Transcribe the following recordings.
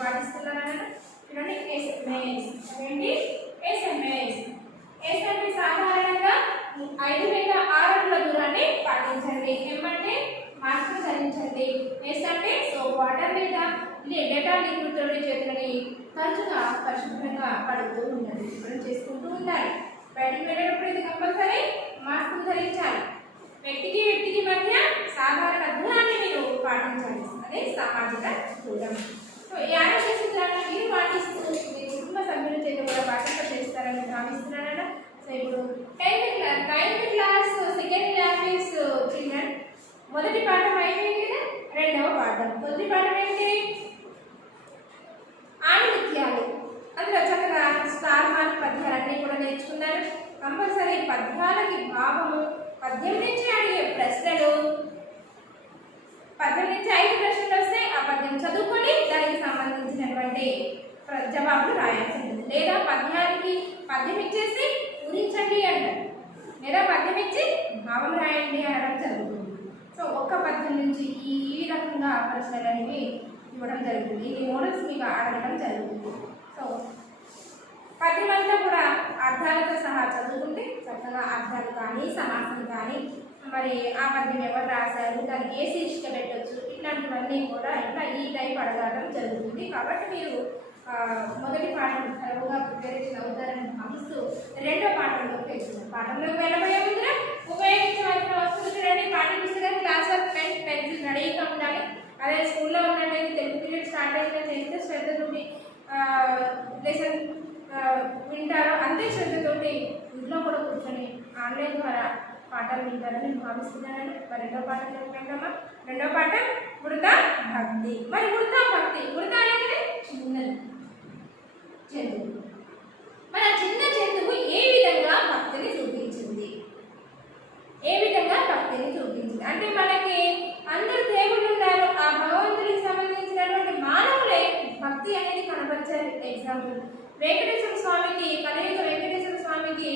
పాటిస్తున్నారన్న చూడండి. ఎస్ఎంఎస్ ఏంటి? SMS. Yes అంటే సాధారణంగా 5 లేదా 6 అడుగుల దూరాన్ని పాటించండి. ఎం అంటే మాస్క్ ధరించండి. ఎస్ అంటే సోప్ వాటర్ లేదా డెటాల్ లిక్విడ్ తోటి చేతులని తరచుగా పరిశుభ్రంగా కడుగుతూ ఉండాలి, శుభ్రం చేసుకుంటూ ఉండాలి. బయటికి వెళ్ళేటప్పుడు ఇది కంపల్సరీ మాస్క్ ధరించాలి. వ్యక్తికి మధ్య సాధారణ దూరాన్ని మీరు పాటించాలి. అదే సామాజిక దూరం. సో ఈ ఆరోగ్య సూత్రాలను మీరు పాటిస్తూ మీ కుటుంబ సభ్యుల చేత కూడా పాఠంగా చేస్తారని భావిస్తున్నానన్న. సో ఇప్పుడు 9th class second class children మొదటి పాఠం అయిపోయింది కదా. రెండవ పాఠం మొదటి పాఠం ఏంటి? ఆణిముత్యాలు. అందులో చక్కగా స్టార్ మార్క్ పద్యాలన్నీ కూడా నేర్చుకున్నారు. కంపల్సరీ పద్యాలకి భావము, పద్యం నుంచి అడిగే ప్రశ్నలు, పద్యం నుంచి 5 ప్రశ్నలు వస్తే ఆ పద్యం చదువుకొని దానికి సంబంధించినటువంటి జవాబులు రాయాల్సి ఉంటుంది. లేదా పద్యం ఇచ్చేసి ఊహించండి అంటారు, లేదా పద్యం ఇచ్చి భావం రాయండి అనడం జరుగుతుంది. సో ఒక్క పద్యం నుంచి ఈ రకంగా ప్రశ్నలు అనేవి ఇవ్వడం జరుగుతుంది. ఈ మోడల్స్ మీకు అడగడం జరుగుతుంది. సో పద్యం అంతా కూడా అర్థాలతో సహా చదువుకుంటే చక్కగా అర్థాలు కానీ సమాసం కానీ మరి ఆ పద్యం ఎవరు రాశారు, దానికి ఏ శీర్షిక పెట్టవచ్చు, ఇట్లాంటివన్నీ కూడా ఇట్లా ఈ టైప్ అడగడం జరుగుతుంది. కాబట్టి మీరు మొదటి పాఠం సరవుగా ప్రిపరేషన్ అవుతారని భావిస్తూ రెండో పాఠంలోకి వెళ్తున్నాం. పాఠంలోకి వెళ్ళబోయే ముందుగా ఉపయోగించవలసిన వస్తువులు చూడండి. పాఠ్య పుస్తకం, క్లాస్ వర్క్, పెన్, పెన్సిల్ రెడీగా ఉండాలి. అదే స్కూల్లో ఉన్నట్లయితే తెలుగు పీరియడ్ స్టార్ట్ అయిన ఎంత శ్రద్ధతోటి లెసన్ వింటారో అంతే శ్రద్ధతోటి ఇంట్లో కూడా కూర్చొని ఆన్లైన్ ద్వారా పాఠాలు వింటారని నేను భావిస్తున్నానండి. మరి రెండో పాఠం చెప్పుకుంటామా? రెండో పాఠం ఉడతా భక్తి. మరి ఉడతా భక్తి, ఉడతా అనేది చిన్న జంతువు. మరి ఆ చిన్న జంతువు ఏ విధంగా భక్తిని చూపించింది? ఏ విధంగా భక్తిని చూపించింది అంటే మనకి అందరు దేవుళ్ళు ఉన్నారు, ఆ భగవంతుడికి సంబంధించినటువంటి మానవులే భక్తి అనేది కనబరిచారు. ఎగ్జాంపుల్ వెంకటేశ్వర స్వామికి, కలియుగ వెంకటేశ్వర స్వామికి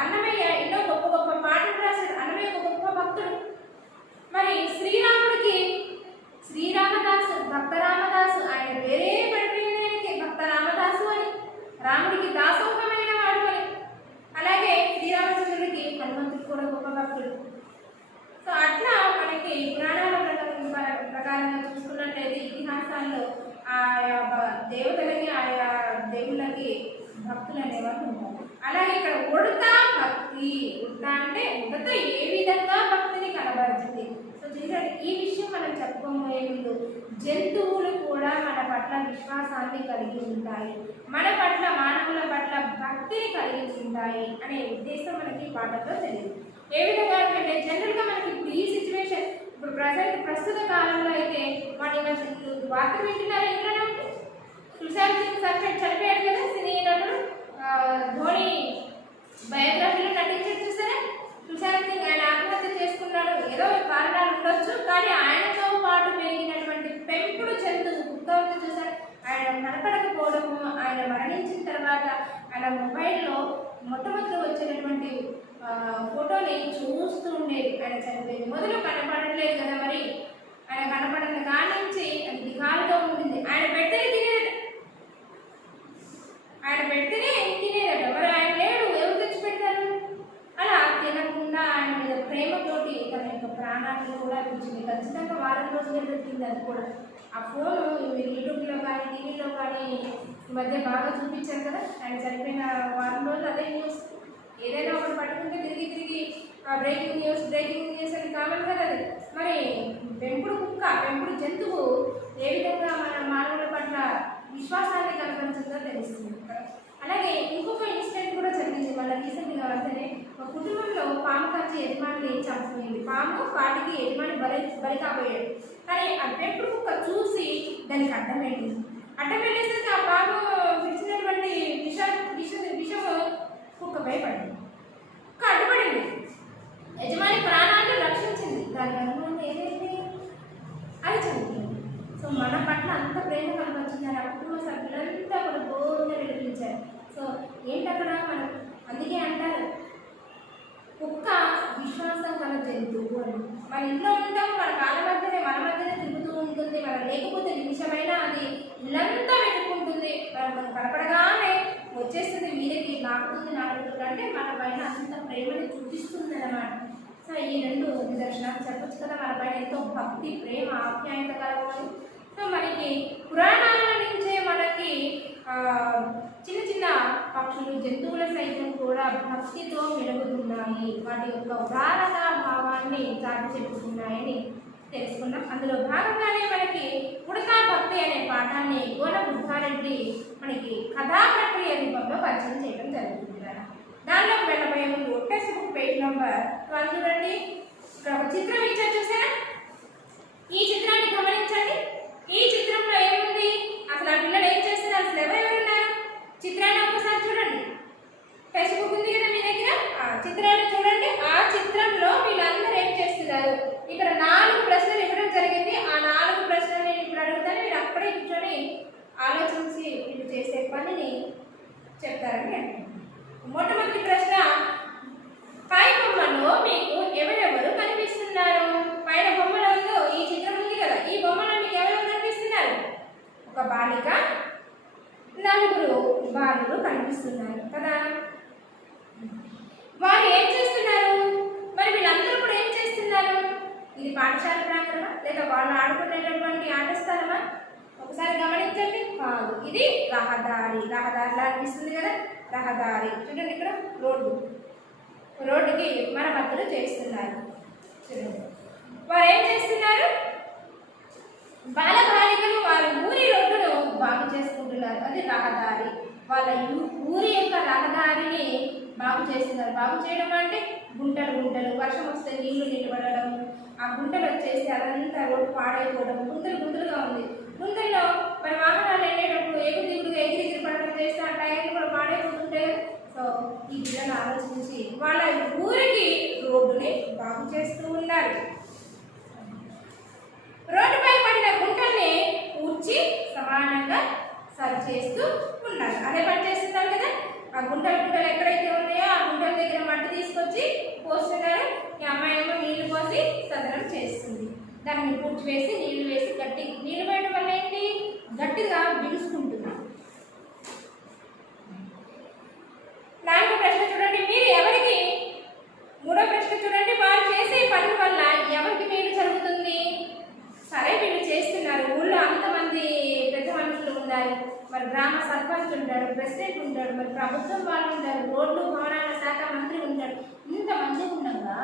అన్నమయ్య ఎన్నో గొప్ప గొప్ప పాటలు రాశాడు. అన్నమయ్య ఒక గొప్ప భక్తుడు. మరి శ్రీరాముడికి శ్రీరామదాసు, భక్త రామదాసు, ఆయన వేరే పడిపోయింది భక్త రామదాసు అని, రాముడికి దాసోహమైన వాడు అని. అలాగే శ్రీరామచంద్రుడికి హనుమంతుడు కూడా గొప్ప భక్తుడు. సో అట్లా మనకి పురాణాల ప్రకారంగా చూసుకున్నట్లయితే ఇతిహాసాల్లో ఆయా దేవతలకి, ఆయా దేవుళ్ళకి భక్తులు అనేవాళ్ళు ఉంటారు. అలాగే ఇక్కడ ఉడతా భక్తి, ఉడతా అంటే ఉడత ఏ విధంగా భక్తిని కనబరుచుంది. సో చూడండి, ఈ విషయం మనం చెప్పుకోబోయే ముందు జంతువులు కూడా మన పట్ల విశ్వాసాన్ని కలిగి ఉంటాయి, మన పట్ల మానవుల పట్ల భక్తిని కలిగి ఉంటాయి అనే ఉద్దేశం మనకి పాఠంలో తెలియదు. ఏ విధంగా అంటే జనరల్గా మనకి ఇప్పుడు ఈ సిచ్యువేషన్, ఇప్పుడు ప్రస్తుత కాలంలో అయితే వాటి వార్త వింటున్నారు. ఇంట్లోనే ఉంటే సుశాంత్ సింగ్ సర్ఫెట్ చనిపోయాడు కదా, సినీ నటుడు. ధోని బయోగ్రఫీలో నటించాడు చూసారా. సుశాంత్ సింగ్ ఆయన ఆత్మహత్య చేసుకున్నాడు. ఏదో కారణాలు ఉండొచ్చు, కానీ ఆయనతో పాటు పెరిగినటువంటి పెంపుడు జంతువు కుక్క ఉంది చూసారా, ఆయన కనపడకపోవడము, ఆయన మరణించిన తర్వాత ఆయన మొబైల్లో మొట్టమొదటి వచ్చినటువంటి ఫోటోని చూస్తూ ఉండేది. ఆయన చనిపోయింది, మొదలు కనపడట్లేదు కదా, మరి ఆయన కనపడని కాడి నుంచి అది దిగాలుగా ఉంటుంది. ఆయన పెట్టని తినేదట, ఆయన పెడితేనే తినేదట. మరి ఆయన లేడు, ఎవరు తెచ్చి పెడతారు? అలా తినకుండా ఆయన మీద ప్రేమతోటి తన యొక్క ప్రాణాలను కూడా ఇచ్చింది. ఖచ్చితంగా వారం రోజులే పెట్టింది. అది కూడా ఆ ఫోను మీరు యూట్యూబ్లో కానీ టీవీలో కానీ ఈ మధ్య బాగా చూపించారు కదా. ఆయన చనిపోయిన వారం రోజులు అదే న్యూస్. ఏదైనా ఒకటి పట్టుకుంటే తిరిగి బ్రేకింగ్ న్యూస్ అని కావాలి కదా అది. మరి పెంపుడు కుక్క, పెంపుడు జంతువు ఏ విధంగా మన మానవుల పట్ల విశ్వాసాన్ని కనపరిచిందో తెలుస్తుంది. అలాగే ఇంకొక ఇన్సిడెంట్ కూడా జరిగింది మన రీసెంట్గా. అంటేనే ఒక కుటుంబంలో పాము కచ్చి యజమాని చంపిపోయింది. పాము కాటికి యజమాని బలి కాబోయాడు. కానీ ఆ పెంపుడు కుక్క చూసి దానికి అడ్డం వెళ్ళింది. అడ్డం వెళ్ళేసరికి ఆ పాము పిలిచినటువంటి విషము కుక్కపై పడింది. కుక్క అడ్డుపడింది, యజమాని ప్రాణాన్ని రక్షించింది. దాని అనుభవం ఏదైతే అది చనిపోయింది. సో మన పట్ల అంత ప్రేమ కనపరిచిందని ఆ కుటుంబ సభ్యులంతా కూడా గోరుగా నిలిపించారు. సో ఏంటక్కడ మనం అందుకే అంటారు కుక్క విశ్వాసం గల జంతువు అని. మన ఇంట్లో ఉంటాము, మన కాళ్ళ మధ్యనే మన మధ్యనే తిరుగుతూ ఉంటుంది. మనం లేకపోతే నిమిషమైనా అది ఇలా వచ్చేస్తుంది మీదకి నాకుతుంది నాలుగు అంటే మన పైన అంత ప్రేమని చూపిస్తుంది అన్నమాట. సో ఈ రెండు నిదర్శనాలు చెప్పచ్చు కదా, మన పైన ఎంతో భక్తి ప్రేమ ఆప్యాయత కలవాలి. సో మనకి పురాణాల నుంచే మనకి చిన్న చిన్న పక్షులు జంతువుల సైతం కూడా భక్తితో మెలుగుతున్నాయి, వాటి యొక్క ఉదారత భావాన్ని చాటి చెప్పుతున్నాయని తెలుసుకున్నాం. అందులో భాగంగానే మనకి ఉడతా భక్తి అనే పాఠాన్ని గోన బుద్ధారెడ్డి మనకి కథా ప్రక్రియ రూపంలో పరిచయం చేయడం జరుగుతుంది. దానిలో వెళ్ళబోయే ముందు టెక్స్ట్ బుక్ పేజ్ నెంబర్ 12 చూడండి. ఇక్కడ ఒక చిత్రం ఇచ్చారు చూసారా, ఈ చిత్రాన్ని గమనించండి. ఈ చిత్రంలో ఏముంది, అసలు ఆ పిల్లలు ఏం చేస్తున్నారు, అసలు ఎవరెవరున్నారు చిత్రాన్ని ఒక్కసారి చూడండి. టెక్స్ట్ బుక్ ఉంది కదా మీ దగ్గర, ఆ చిత్రాన్ని చూడండి. ఆ చిత్రంలో వీళ్ళందరూ ఏం చేస్తున్నారు, ఇక్కడ 4 ప్రశ్నలు ఇవ్వడం జరిగింది. ఆ 4 ప్రశ్నలు నేను ఇప్పుడు అడుగుతాను, మీరు అక్కడే కూర్చొని ఆలోచించి వీళ్ళు చేసే పనిని చెప్తారని అంటే. మొట్టమొదటి ప్రశ్న, పై బొమ్మలో మీకు ఎవరెవరు కనిపిస్తున్నారు? పైన బొమ్మలో ఈ చిత్రం ఉంది కదా, ఈ బొమ్మలో మీకు ఎవరెవరు కనిపిస్తున్నారు? ఒక బాలిక, 4 బాలురు కనిపిస్తున్నారు కదా. వారు ఏం చేస్తున్నారు? మరి వీళ్ళందరూ కూడా ఏం చేస్తున్నారు? ఇది పాఠశాల ప్రాంగణమా లేదా వాళ్ళు ఆడుకునేటటువంటి ఆట స్థలమా? ఒకసారి గమనించండి. కాదు, ఇది రహదారి. రహదారిలా అనిపిస్తుంది కదా, రహదారి. చూడండి ఇక్కడ రోడ్డుకి మరమ్మతులు చేస్తున్నారు. చూడండి వారు ఏం చేస్తున్నారు, బాలబాలికలు వారి ఊరి రోడ్డును బాగు చేసుకుంటున్నారు. అది రహదారి. వాళ్ళ ఊరి యొక్క రహదారిని బాగు చేస్తున్నారు. బాగు చేయడం అంటే గుంటలు గుంటలు, వర్షం వస్తే నీళ్లు నిలబడడం, ఆ గుంటలు వచ్చేసి అదంతా రోడ్డు పాడైపోవడం, గుంతలు గుంతలుగా ఉంది. గుంతల్లో మరి వాహనాలు వెళ్ళేటప్పుడు ఎగురు ఎగిరి పడడం చేస్తే ఆ టైర్లు కూడా పాడైపోతుంటాయి. సో ఈ విధంగా ఆలోచించి వాళ్ళ ఊరికి రోడ్డుని బాగు చేస్తూ ఉన్నారు. రోడ్డుపై పడిన గుంటల్ని ఊడ్చి సమానంగా సరి చేస్తూ ఉన్నారు. అదే పని చేస్తున్నారు కదా. ఆ గుంటలు ఎక్కడైతే ఉన్నాయో ఆ గుంటల దగ్గర మట్టి తీసుకొచ్చి పోస్తున్నారు. ఈ అమ్మాయి ఏమో నీళ్లు పోసి సదనం చేస్తుంది. దాన్ని పూడ్చి వేసి నీళ్లు వేసి గట్టి నీళ్ళు వేయడం వల్ల ఏంటి, గట్టిగా బిగుసుకుంటున్నాం. 4వ ప్రశ్న చూడండి, మీరు ఎవరికి? 3వ ప్రశ్న చూడండి, వారు చేసే పని వల్ల ఎవరికి మేలు జరుగుతుంది? సరే వీళ్ళు చేస్తున్నారు, ఊళ్ళో అంతమంది పెద్ద మనుషులు ఉన్నారు, మరి గ్రామ సర్పంచ్ ఉంటాడు, ప్రెసిడెంట్ ఉంటాడు, మరి ప్రభుత్వం వాళ్ళు ఉంటారు, రోడ్లు భవనాల శాఖ మంత్రి ఉంటాడు. ఇంతమంది ఉండగా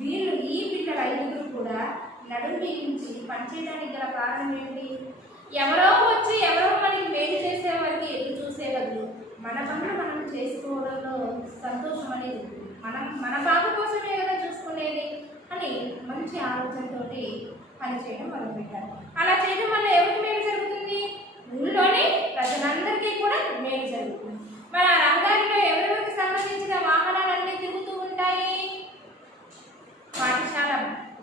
వీళ్ళు ఈ పిల్లల 5 కూడా నడుము బిగించి పనిచేయడానికి గల కారణం ఏంటి? ఎవరో వచ్చి ఎవరో మనకి మేలు చేసే వారికి ఎదురు చూసే బదులు మన పనులు మనం చేసుకోవడంలో సంతోషం అనేది, మన బాబు కోసమే కదా చూసుకునేది అని మంచి ఆలోచనతోటి పనిచేయడం మొదలుపెట్టారు. అలా చేయడం వల్ల ఎవరికి మేలు జరుగుతుంది? ఊళ్ళోని ప్రజలందరికీ కూడా మేలు జరుగుతుంది. మరి ఆ రహదారిలో ఎవరెవరికి సంబంధించిన వాహనాలన్నీ తిరుగుతూ ఉంటాయి? పాఠశాల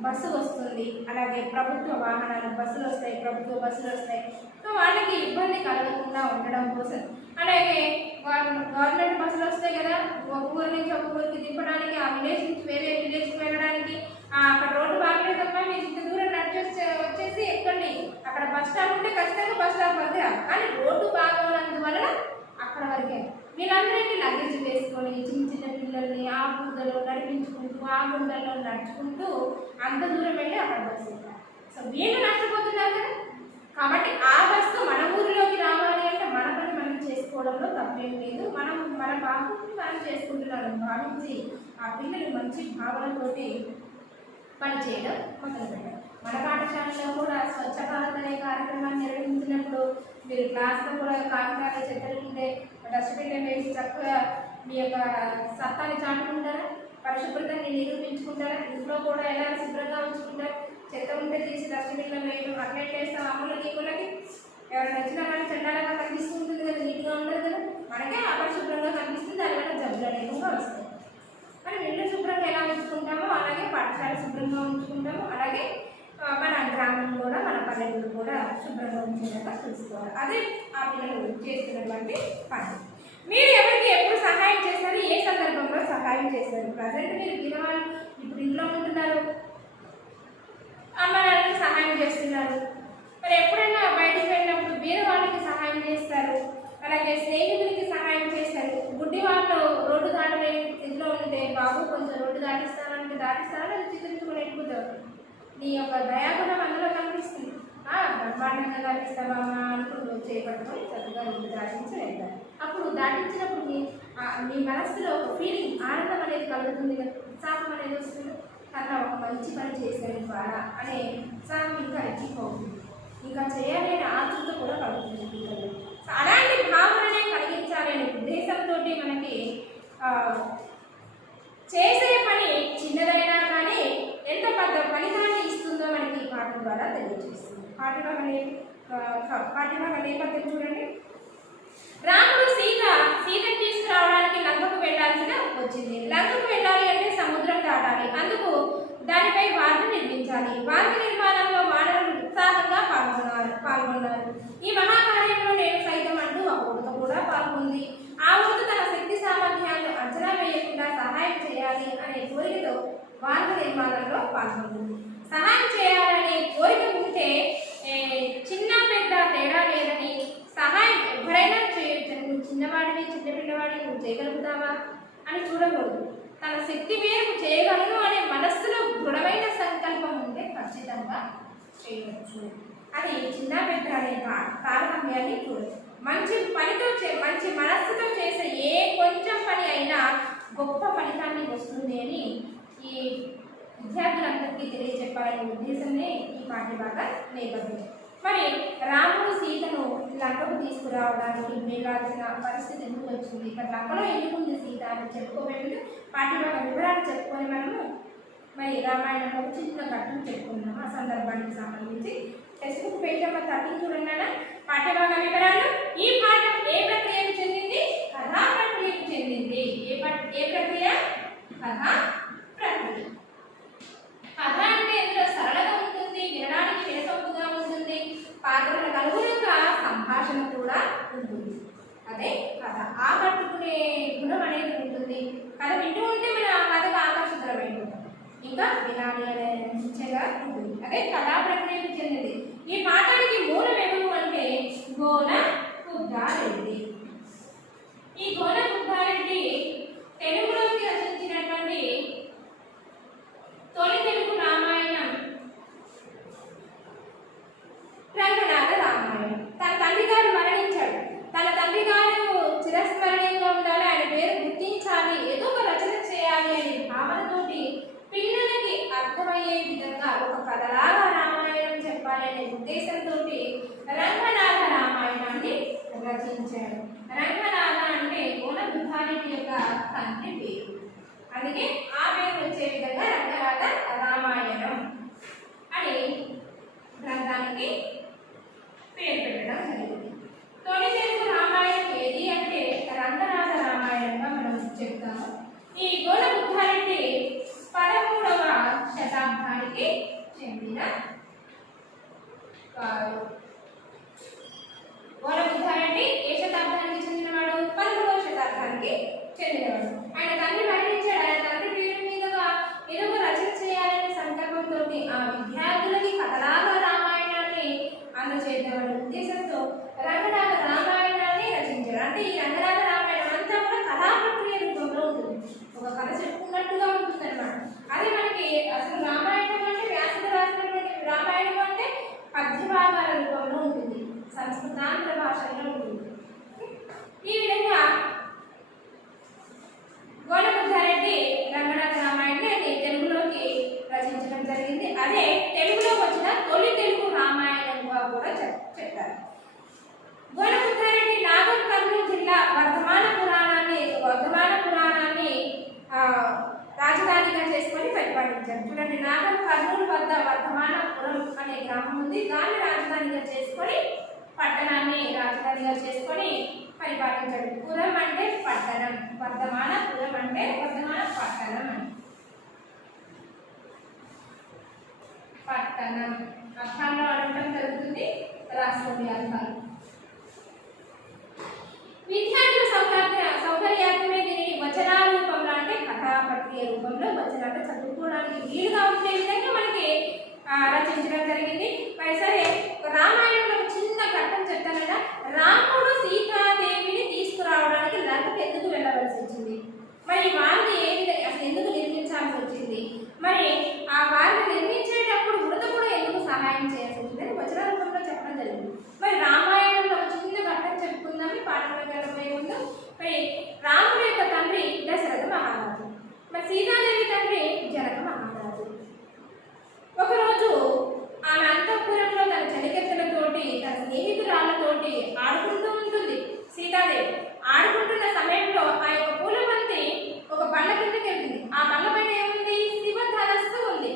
బస్సు వస్తుంది, అలాగే ప్రభుత్వ వాహనాలు బస్సులు వస్తాయి, ప్రభుత్వ బస్సులు వస్తాయి. సో వాళ్ళకి ఇబ్బంది కలగకుండా ఉండడం కోసం, అలాగే గవర్నమెంట్ బస్సులు వస్తాయి కదా, ఒక ఊరు నుంచి ఒక ఊరికి దింపడానికి, ఆ విలేజ్ నుంచి వేరే విలేజ్కి వెళ్ళడానికి. అక్కడ రోడ్డు బాగలేదమ్మా, మీరు ఇంత దూరం వచ్చేసి ఎక్కండి, అక్కడ బస్ స్టాప్ ఉంటే ఖచ్చితంగా బస్ స్టాప్ వరకు రా, కానీ రోడ్డు బాగోనందువల్ల అక్కడ వరకే. వీళ్ళందరికీ లగేజ్ వేసుకొని చిన్న పిల్లల్ని ఆ బుద్ధలో నడిపించుకుంటూ ఆ గుండెల్లో నడుచుకుంటూ అంత దూరం వెళ్ళి అక్కడ బస్సు ఎక్కారు. సో వీళ్ళు నష్టపోతున్నారు కదా. కాబట్టి ఆ బస్సు మన ఊరిలోకి రావాలి అంటే మన పని మనం చేసుకోవడంలో తప్పేం లేదు. మన బాబుని మనం చేసుకుంటున్నాం భావించి ఆ పిల్లలు మంచి భావనతోటి పనిచేయడం మొదలుపెట్టారు. మన పాఠశాలలో కూడా స్వచ్ఛ భారత్ అనే కార్యక్రమాన్ని నిర్వహించినప్పుడు మీరు క్లాస్లో కూడా కాగితాలు చెత్తలు ఉంటే డస్ట్బిన్లో వేసి చక్కగా మీ యొక్క సత్తాన్ని చాటుకుంటారా, పరిశుభ్రతని నిరూపించుకుంటారా, ఇంట్లో కూడా ఎలా శుభ్రంగా ఉంచుకుంటారు, చెత్త ఉంటే తీసి డస్ట్బిన్లో వేయడం అట్లే చేస్తాం. అమ్ములకి ఇళ్ళకి ఎవరైనా వచ్చినా కానీ చండాలంగా కనిపిస్తూ ఉంటుంది కదా, నీట్గా ఉండదు కదా, మనకే అపరిశుభ్రంగా కనిపిస్తుంది, దానివల్ల జబ్బులు అనేవి వస్తాయి. మనం ఇల్లు శుభ్రంగా ఎలా ఉంచుకుంటామో అలాగే పాఠశాల శుభ్రంగా ఉంచుకుంటాము, అలాగే మన గ్రామం కూడా మన పల్లెటూరు కూడా శుభ్రంగా ఉంచేలాగా చూసుకోవాలి. అదే ఆ పిల్లలు చేస్తున్నటువంటి పని. మీరు ఎవరికి ఎప్పుడు సహాయం చేస్తారు, ఏ సందర్భంలో సహాయం చేస్తారు? ప్రజెంట్ మీరు పిల్లవాళ్ళు ఇప్పుడు ఇంట్లో ఉంటున్నారు, అమ్మ నాన్నకి సహాయం చేస్తున్నారు, మరి ఎప్పుడైనా బయటకు వెళ్ళినప్పుడు వేరే వాళ్ళకి సహాయం చేస్తారు, అలాగే స్నేహితులకి సహాయం చేస్తారు చేశారు. గుడ్డి వాళ్ళు రోడ్డు దాటలేని స్థితిలో ఉంటే బాబు కొంచెం రోడ్డు దాటిస్తానంటే దాటిస్తానని అది చిత్రించుకొని వెళ్ళిపోతారు. నీ యొక్క దయాగుణం అందులో కనిపిస్తుంది. బ్రహ్మాండంగా దాటిస్తావా అనుకుంటూ చేపట్టుకొని చక్కగా రోడ్డు దాటించి వెళ్తారు. అప్పుడు దాటించినప్పుడు మీ మనస్సులో ఒక ఫీలింగ్ ఆనందం అనేది కలుగుతుంది కదా, ఉత్సాహం అనేది వస్తుంది. అలా ఒక మంచి పని చేసేది ద్వారా అనే ఉత్సాహం ఇంకా రెచ్చిపోతుంది, ఇంకా చేయాలి అనే ఆతృత కూడా కలుగుతుంది పిల్లలు. అలాంటి భావననే కలిగించాలి అనే ఉద్దేశంతో మనకి చేసే పని చిన్నదైనా కానీ ఎంత పెద్ద ఫలితాన్ని ఇస్తుందో మనకి ఈ పాఠం ద్వారా తెలియజేస్తుంది. పాఠ్యభాగ నేపథ్యం చూడండి. రాముడు సీతను తీసుకురావడానికి లంకకు వెళ్ళాల్సిన వచ్చింది. లంకకు వెళ్ళాలి అంటే సముద్రం దాటాలి. అందుకు దానిపై వార్త నిర్మించాలి. వార్త నిర్మాణంలో వానరులు ఉత్సాహంగా పాల్గొన్నారు. ఈ మహాకార్యంలో నేను సైతం అంటూ ఆ ఉడత కూడా పాల్గొంది. ఆ ఉడత తన శక్తి సామర్థ్యాలను అంచనా వేయకుండా సహాయం చేయాలి అనే కోరికతో వార్త నిర్మాణంలో పాల్గొంది. సహాయం చేయాలనే కోరిక ఉంటే చిన్న పెద్ద తేడా లేదని, సహాయం ఎవరైనా చేయొచ్చు, నువ్వు చిన్నవాడివి చిన్నపిల్లవాడివి నువ్వు చేయగలుగుతావా అని చూడకూడదు. తన శక్తి మేరకు చేయగలను అనే మనస్సులో దృఢమైన సంకల్పం ఉంటే ఖచ్చితంగా చేయవచ్చు. అది చిన్న పెద్ద అనే తారతమ్యాన్ని చూడదు. మంచి పనితో మంచి మనస్సుతో చేసే ఏ కొంచెం పని అయినా గొప్ప ఫలితాన్ని వస్తుంది అని ఈ విద్యార్థులందరికీ తెలియజెప్పాలనే ఉద్దేశమే ఈ పాఠ్యభాగ నేపథ్యం. మరి రాముడు సీతను లంకకు తీసుకురావడానికి వెళ్ళాల్సిన పరిస్థితి ఎందుకు వచ్చింది, మరి లంకలో ఎందుకుంది సీత అని చెప్పుకోబోయే పాఠ్యభాగ వివరాలు చెప్పుకొని మనము మరి రామాయణంలో చిన్న ఘట్టం చెప్పుకున్నాము. ఆ సందర్భానికి సంబంధించి టెక్స్ట్ బుక్ పేజ్ నెంబర్ 13 చూడండి. పాఠ్యభాగ వివరాలు. ఈ పాఠం ఏ ప్రక్రియకు చెందింది? కథా ప్రక్రియకు చెందింది. ఏ ప్రక్రియ? కథా ప్రక్రియ. కథ అంటే ఇందులో సరళత ఉంటుంది, వినడానికి వినసొంపుగా ఉంటుంది, పాత్రలకు అనుగుణంగా సంభాషణ కూడా ఉంటుంది. అదే కథ. ఆకట్టుకునే గుణం అనేది ఉంటుంది. కథ వింటూ ఉంటే మన కథకు ఆకర్షితులమైపోతాం, ఇంకా వినాలి అనే ఇచ్చగా ఉంటుంది. అదే కథా ప్రక్రియకు చెందింది. ఈ పాఠానికి మూలం ఎవరు అంటే గోన బుద్ధారెడ్డి. ఈ గోన బుద్ధారెడ్డి తెలుగులోకి రచించినటువంటి తొలి తెలుగు రామాయణం రంగనాథ రామాయణం. తన తండ్రి గారు మరణించాడు. తన తండ్రి గారు చిరస్మరణీయంగా ఉండాలి, ఆయన పేరు గుర్తించాలి, ఏదో ఒక రచన చేయాలి అనే భావనతోటి పిల్లలకి అర్థమయ్యే విధంగా ఒక కథలాగా రామాయణం చెప్పాలనే ఉద్దేశంతో రంగనాథ రామాయణాన్ని రచించాడు. రంగనాథ అంటే గోన బుద్ధారెడ్డి యొక్క తండ్రి పేరు, అందుకే ఆ పేరు వచ్చే విధంగా రంగనాథ రామాయణం అని గ్రంథానికి పేరు పెట్టడం జరిగింది. తొలి తెలుగు రామాయణం ఏది అంటే రంగనాథ రామాయణంగా మనం చెప్తాము. ఈ గోన బుద్ధారెడ్డి 13వ శతాబ్దానికి చెందిన వారు. గోన బుద్ధారెడ్డి ఏ శతాబ్దానికి చెందినవాడు? 13వ శతాబ్దానికి చెందినవాడు. ఆయన తండ్రి మరణించాడు. ఆయన తండ్రి పేరు మీదుగా ఏదో ఒక రచన చేయాలనే సంకల్పంతో ఆ విద్యార్థులకి కథలాగా రామాయణాన్ని అందజేద్దామనే ఉద్దేశంతో రంగనాథ రామాయణాన్ని రచించాడు. అంటే ఈ రంగనాథ రామాయణం అంతా కూడా కథా ప్రక్రియ రూపంలో ఉంటుంది, ఒక కథ చెప్పుకున్నట్టుగా ఉంటుంది అన్నమాట. అదే మనకి అసలు రామాయణం అంటే వ్యాసుడు రాసినటువంటి రామాయణం అంటే పద్యభాగాల రూపంలో ఉంటుంది, సంస్కృతాంధ్ర భాషలో ఉంటుంది. ఈ విధంగా గోన బుద్ధారెడ్డి రంగనాథ రామాయణాన్ని తెలుగులోకి రచించడం జరిగింది. అదే తెలుగులో వచ్చిన తొలి తెలుగు రామాయణంగా కూడా చెప్పారు. గోన బుద్ధారెడ్డి నాగర్ కర్నూలు జిల్లా వర్ధమాన పురాణాన్ని రాజధానిగా చేసుకొని పరిపాలించారు. చూడండి, నాగర్ కర్నూలు వద్ద వర్ధమానపురం అనే గ్రామం ఉంది. దాన్ని రాజధానిగా చేసుకొని పట్టణాన్ని రాజధానిగా చేసుకొని పరిపాలించాడు. పురం అంటే పట్టణం, వర్ధమానపురం అంటే వర్ధమాన పట్టణం అని. పట్టణం అర్థాల్లో అడగడం జరుగుతుంది, రాష్ట్రంలో అర్థాలు. విద్యార్థుల సౌకర్యార్థమే దీనిని వచనాల రూపంలో అంటే కథా ప్రక్రియ రూపంలో వచనాలు చదువుకోవడానికి వీలుగా ఉండే విధంగా మనకి రచించడం జరిగింది. మరి సరే, రామాయణంలో చిన్న ఘట్టం చెప్తాను కదా. రాముడు సీతాదేవిని తీసుకురావడానికి లంకకు ఎందుకు పాఠంలోకి వెళ్ళబోయే ముందు మరి రాముడి యొక్క తండ్రి దశరథ మహారాజు, మరి సీతాదేవి తండ్రి జనక మహారాజు. ఒకరోజు ఆమె అంతఃపురంలో తన చలికెత్తలతోటి తన స్నేహితురాళ్ళతోటి ఆడుకుంటూ ఉంటుంది. సీతాదేవి ఆడుకుంటున్న సమయంలో ఆ యొక్క పూలబంతి ఒక బండ కిందకి వెళ్తుంది. ఆ బండ పైన ఏముంది? శివధనస్సు ఉంది.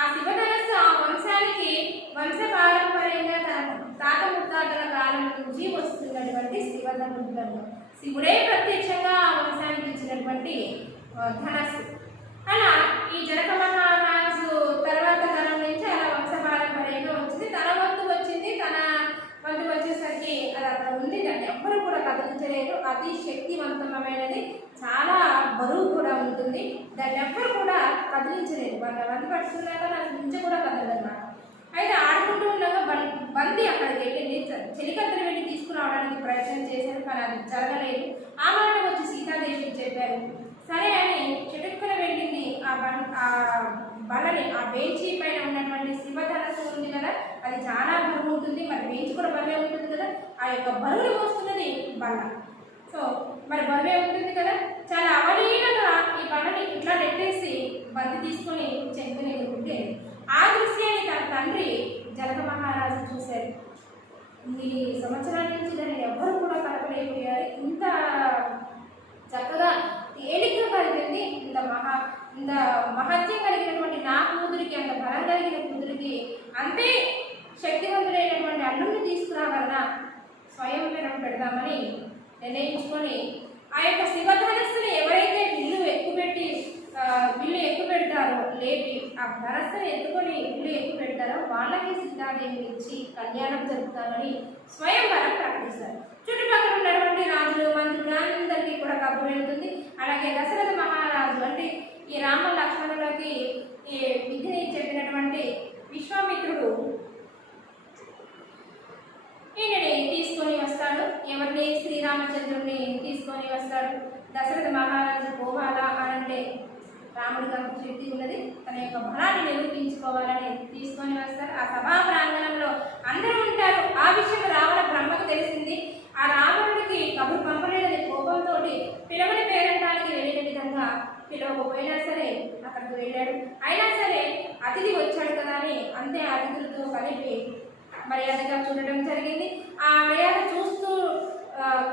ఆ శివధనస్సు ఆ వంశానికి వంశపారంపర్యంగా తన తాత ముత్తాతల కాలం నుంచి వస్తున్నటువంటి శివధనుడు, శివుడే ప్రత్యక్షంగా ఆ వంశానికి ఇచ్చినటువంటి ధనస్సు. అలా ఈ జనక మహారాజు తర్వాత తరం నుంచి అలా వంశపారంపర్యంగా వచ్చింది. తన వంతు వచ్చింది. తన వంతు వచ్చేసరికి అది అక్కడ ఉంది. దాన్ని ఎవ్వరూ కూడా కదిలించలేరు. అతి శక్తివంతమైనది, చాలా బరువు కూడా ఉంటుంది. దాన్ని ఎవ్వరు కూడా కదిలించలేదు. వాళ్ళ వంతు పట్టుకున్నాక నాకు నుంచి కూడా కదలదన్నమాట. అయితే ఆడుకుంటూ ఉండగా బంతి అక్కడికి వెళ్ళింది. చెలికత్తెలు వెళ్ళి తీసుకురావడానికి ప్రయత్నం చేశారు, కానీ అది జరగలేదు. ఆ మాట వచ్చి సీతాదేవికి చెప్పారు. సరే అని చెట్టుకుని వెళ్ళింది. ఆ బలని ఆ బెంచి పైన ఉన్నటువంటి శివధనస్సు ఉంది కదా, అది చాలా బరువు ఉంటుంది. మరి బెంచ్ కూడా బరువే ఉంటుంది కదా, ఆ యొక్క బరువుని మోస్తున్నది బల్ల. సో మరి బరువే ఉంటుంది కదా, చాలా అవలీలగా ఈ బలని ఇట్లా నెట్టేసి బంతి తీసుకొని చెంగుని ఎదుర్కొంటే ఆ దృశ్యాన్ని తన తండ్రి జనక మహారాజు చూశారు. ఈ సంవత్సరాల నుంచి దాన్ని ఎవ్వరు కూడా కలపలేకపోయారు. ఇంత చక్కగా తేలిగ్గా కలిగింది, ఇంత మహత్యం కలిగినటువంటి నా కూతురికి, అంత బలం కలిగిన కూతురికి అంతే శక్తివంతుడైనటువంటి అల్లుడిని తీసుకురాగలనా, స్వయం పెడదామని నిర్ణయించుకొని ఆ యొక్క శివధనస్సుని ఎవరైతే విల్లు ఎక్కుపెడతారో లేపి ఆ ధనస్సుని ఎత్తుకొని విల్లు ఎక్కుపెడతారో వాళ్ళకి సీతాదేవిని ఇచ్చి కళ్యాణం జరుపుతామని స్వయంవరం ప్రకటిస్తారు. చుట్టుపక్కల ఉన్నటువంటి రాజులు మంత్రులు అందరికీ కూడా కబురు వెళ్తుంది. అలాగే దశరథ మహారాజు అంటే ఈ రామ లక్ష్మణులకి ఈ విధిని చెప్పినటువంటి విశ్వామిత్రుడు ఈయనని తీసుకొని వస్తాడు. ఎవరిని? శ్రీరామచంద్రుడిని తీసుకొని వస్తాడు. దశరథ మహారాజు పోవాలా అనంటే రాముడికి అంత శక్తి ఉన్నది, తన యొక్క బలాన్ని నిరూపించుకోవాలని తీసుకొని వస్తారు. ఆ సభా ప్రాంగణంలో అందరూ ఉంటారు. ఆ విషయం రావణ బ్రహ్మకు తెలిసింది. ఆ రావణుడికి కబురు పంపలేదని కోపంతో పిలవని పేరంటానికి వెళ్ళిన విధంగా పిలవకపోయినా సరే అక్కడికి వెళ్ళాడు. అయినా సరే అతిథి వచ్చాడు కదా అని అంతే అతిథులతో కలిపి మర్యాదగా చూడడం జరిగింది. ఆ మర్యాద చూస్తూ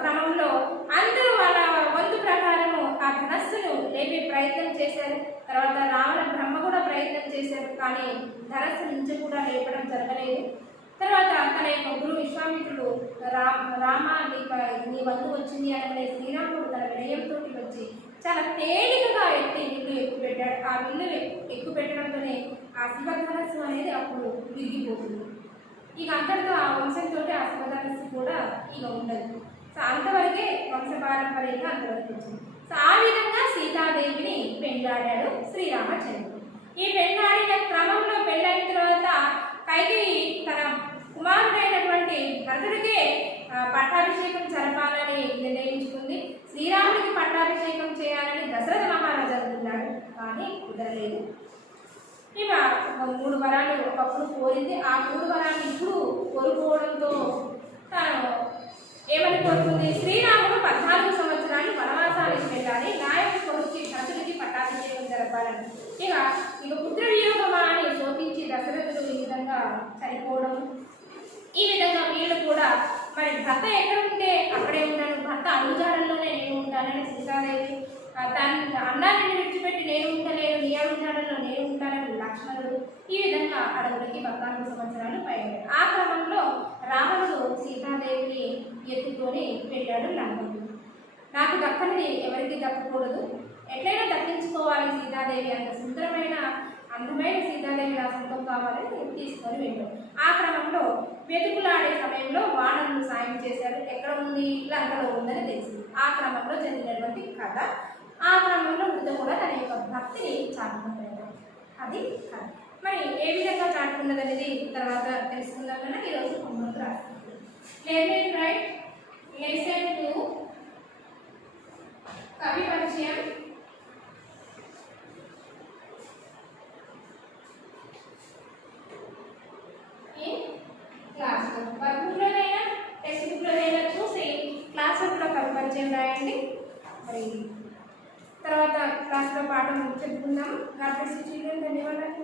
క్రమంలో అందరూ వాళ్ళ వంతు ప్రకారము ఆ ధనస్సును లేపే ప్రయత్నం చేశారు. తర్వాత రావణ బ్రహ్మ కూడా ప్రయత్నం చేశారు, కానీ ధనస్సు నుంచి కూడా లేపడం జరగలేదు. తర్వాత తన యొక్క గురువు విశ్వామిత్రుడు రామ నీ వంతు వచ్చింది అనగానే శ్రీరాముడు తన వినయంతో వచ్చి చాలా తేలికగా ఎత్తి విల్లు ఎక్కుపెట్టాడు. ఆ విల్లు ఎక్కుపెట్టడంతోనే ఆ శివధనస్సు అనేది అప్పుడు విరిగిపోతుంది. ఇక అంతటితో ఆ వంశంతో ఆ శివధనస్సు కూడా ఇక ఉండదు. సో అంతవరకే వంశపారంపర్యంగా అంతవరకు వచ్చింది. సో ఆ విధంగా సీతాదేవిని పెండాడాడు శ్రీరామచంద్రుడు. ఈ పెండాడిన క్రమంలో పెళ్ళైన తర్వాత కైకేయి తన కుమారుడైనటువంటి భరతుడికే పట్టాభిషేకం జరపాలని నిర్ణయించుకుంది. శ్రీరాముడికి పట్టాభిషేకం చేయాలని దశరథ మహారాజు అనుకున్నాడు, కానీ కుదరలేదు. ఇక 3 వరాలు ఒకప్పుడు కోరింది. ఆ 3 వరాలు ఇప్పుడు కోరుకోవడంతో తను ఏమని కోరుకుంది? శ్రీరాముడు 14 సంవత్సరాలు వనవాసానికి వెళ్ళాలి, నాయకు కొడుకు భరతుడికి పట్టాభిషేకం జరపాలని. ఇక పుత్ర వియోగమా అని శోకించి దశరథుడు ఈ విధంగా చనిపోవడం. ఈ విధంగా వీళ్ళు కూడా మరి భర్త ఎక్కడ ఉంటే అక్కడే ఉంటాను, భర్త అడుగుజాడల్లోనే నేను ఉంటానని సీతాదేవి, తన అన్నాన్ని విడిచిపెట్టి నేను ఉండలేను, నీ అడుగుజాడల్లో నేను ఉంటానని లక్ష్మణుడు. ఈ విధంగా అడవులకి 14 సంవత్సరాలు పైన. ఆ క్రమంలో రావణుడు సీతాదేవిని ఎత్తుకొని వెళ్ళాడు లంకకు. నాకు దక్కనిది ఎవరికి దక్కకూడదు, ఎట్లయినా దక్కించుకోవాలి సీతాదేవి, అంత సుందరమైన అందమైన సీతాదేవి నా సొంతం కావాలని తీసుకొని వెళ్ళాడు. ఆ క్రమంలో వెతుకులాడే సమయంలో వానరులు సాయం చేశారు. ఎక్కడ ఉంది? లంకలో ఉందని తెలిసింది. ఆ క్రమంలో జరిగినటువంటి కథ. ఆ క్రమంలో వృద్ధ కూడా తన యొక్క భక్తిని చాటుకుంటాడు. అది కథ. మరి ఏ విధంగా చాటుకున్నది అనేది తర్వాత తెలుసుకుందాం కన్నా ఈరోజు హోంవర్క్ రాసుకుంటాం. రైట్ లెసన్ 2 కవి పరిచయం. క్లాస్ వర్క్ బుక్లోనైనా టెక్స్ట్ బుక్లోనైనా చూసి క్లాస్ మరి తర్వాత క్లాస్లో పాఠం చెప్పుకుందాం. God bless you children. ధన్యవాదాలు.